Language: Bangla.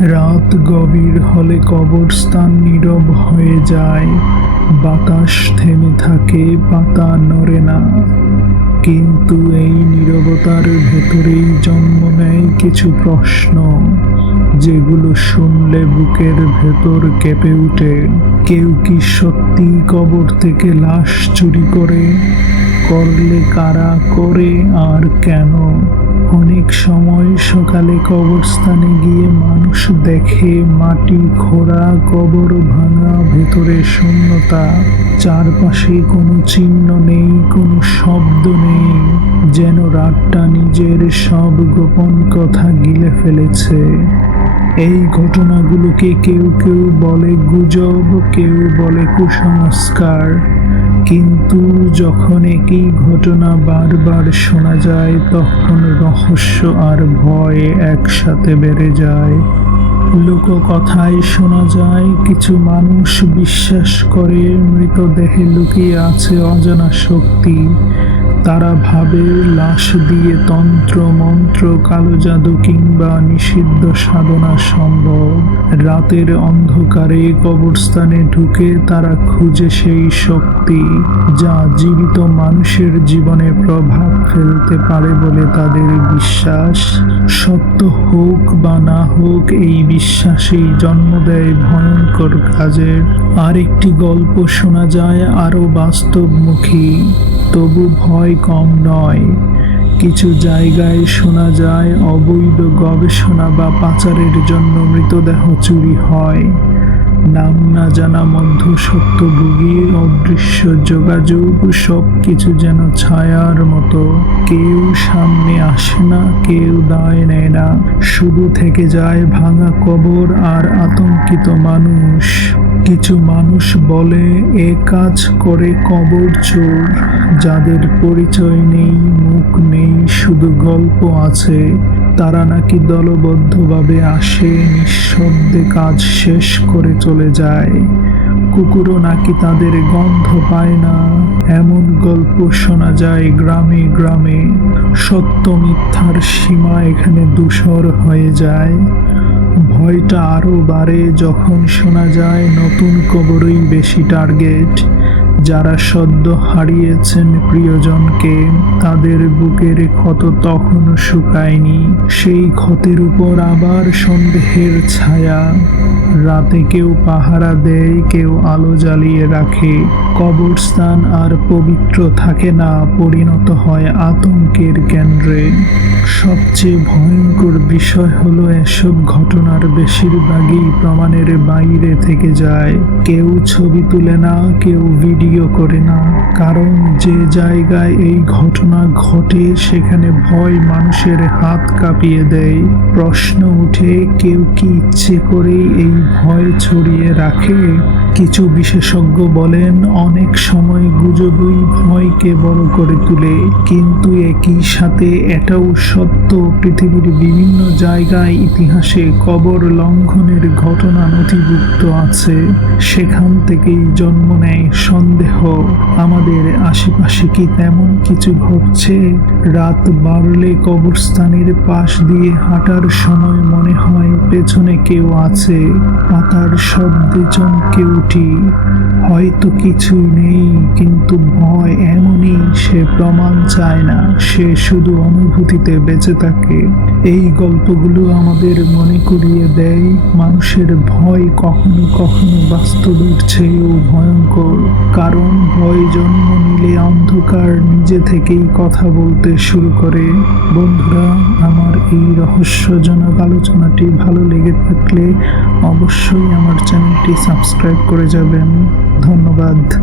রাত গভীর হলে কবরস্থান নীরব হয়ে যায়, বাতাস থেমে থাকে, পাতা নড়ে না। কিন্তু এই নীরবতার ভেতরেই জন্ম নেয় কিছু প্রশ্ন, যেগুলো শুনলে বুকের ভেতর কেঁপে ওঠে। কেউ কি সত্যি কবর থেকে লাশ চুরি করলে কারা করে আর কেন? অনেক সময় সকালে কবরস্থানে গিয়ে মানুষ দেখে মাটি খোঁড়া, কবর ভাঙা, ভেতরে শূন্যতা। চারপাশে কোনো চিহ্ন নেই, কোনো শব্দ নেই, যেন রাতটা নিজের সব গোপন কথা গিলে ফেলেছে। এই ঘটনাগুলোকে কেউ কেউ বলে গুজব, কেউ বলে কুসংস্কার। কিন্তু যখন একই ঘটনা বারবার শোনা যায়, তখন রহস্য আর ভয় একসাথে বেড়ে যায়। লোককথায় শোনা যায়, কিছু মানুষ বিশ্বাস করে মৃতদেহে লুকিয়ে আছে অজানা শক্তি। তারা ভাবে লাশ দিয়ে তন্ত্র মন্ত্র, কালো জাদু কিংবা নিষিদ্ধ সাধনা সম্ভব। রাতের অন্ধকারে কবরস্থানে ঢুকে তারা খুঁজে সেই শক্তি, যা জীবিত মানুষের জীবনে প্রভাব ফেলতে পারে বলে তাদের বিশ্বাস। সত্য হোক বা না হোক, এই বিশ্বাসেই জন্ম দেয় ভয়ঙ্কর কাজের। আরেকটি গল্প শোনা যায় আরো বাস্তবমুখী, তবু ভয় কম নয়। কিছু জায়গায় শোনা যায় অবৈধ গবেষণা বা পাচারের জন্য মৃতদেহ চুরি হয়। নাম না জানা মধ্যস্বত্বভোগী, অদৃশ্য যোগাযোগ, সব কিছু যেন ছায়ার মতো। কেউ সামনে আসে না, কেউ দায় নেয় না, শুধু থেকে যায় ভাঙা কবর আর আতঙ্কিত মানুষ। কিছু মানুষ বলে এ কাজ করে কবর চোর, যাদের পরিচয় নেই, মুখ নেই, শুধু গল্প আছে। তারা নাকি দলবদ্ধভাবে আসে, নিঃশব্দে কাজ শেষ করে চলে যায়। কুকুরও নাকি তাদের গন্ধ পায় না। এমন গল্প শোনা যায় গ্রামে গ্রামে। সত্য মিথ্যার সীমা এখানে ধূসর হয়ে যায়। ভয়টা আরো বাড়ে যখন শোনা যায় নতুন কবরই বেশি টার্গেট। যারা সদ্য হারিয়েছেন প্রিয়জনকে, তাদের বুকের ক্ষত তখনও শুকায়নি। সেই ক্ষতের উপর আবার সন্দেহের ছায়া। রাতে কেউ পাহারা দেয়, কেউ আলো জ্বালিয়ে রাখে। কবরস্থান আর পবিত্র থাকে না, পরিণত হয় আতঙ্কের কেন্দ্রে। সবচেয়ে ভয়ঙ্কর বিষয় হলো, এসব ঘটনার বেশিরভাগই প্রমাণের বাইরে থেকে যায়। কেউ ছবি তুলে না, কেউ ভিডিও করে না, কারণ যে জায়গায় এই ঘটনা ঘটে সেখানে ভয় মানুষের হাত কাঁপিয়ে দেয়। প্রশ্ন উঠে, কেউ কি ইচ্ছে করেই এই ভয় ছড়িয়ে রাখে? কিছু বিশেষজ্ঞ বলেন, অনেক সময় গুজবই ভয়কে বড় করে তোলে। কিন্তু একই সাথে এটাও সত্য, পৃথিবীর বিভিন্ন জায়গায় ইতিহাসে কবর লঙ্ঘনের ঘটনা নথিভুক্ত আছে। সেখান থেকেই জন্ম নেয় সন্দেহ, আমাদের আশেপাশে কি তেমন কিছু ঘটছে? রাত বাড়লে কবরস্থানের পাশ দিয়ে হাঁটার সময় মনে হয় পেছনে কেউ আছে। পাতার শব্দে চমকে উঠি। হয়তো কিছুই নেই, কিন্তু ভয় এমনই, সে প্রমাণ চায় না, সে শুধু অনুভূতিতে বেঁচে থাকে। এই গল্পগুলো আমাদের মনে করিয়ে দেয়, মানুষের ভয় কখনো কখনো বাস্তবের চেয়েও ভয়ঙ্কর। কারণ ভয় জন্ম নিলে অন্ধকার নিজে থেকেই কথা বলতে শুরু করে। বন্ধুরা, আমার এই রহস্যজনক আলোচনাটি ভালো লেগে থাকলে অবশ্যই আমার চ্যানেলটি সাবস্ক্রাইব করে যাবেন। ধন্যবাদ।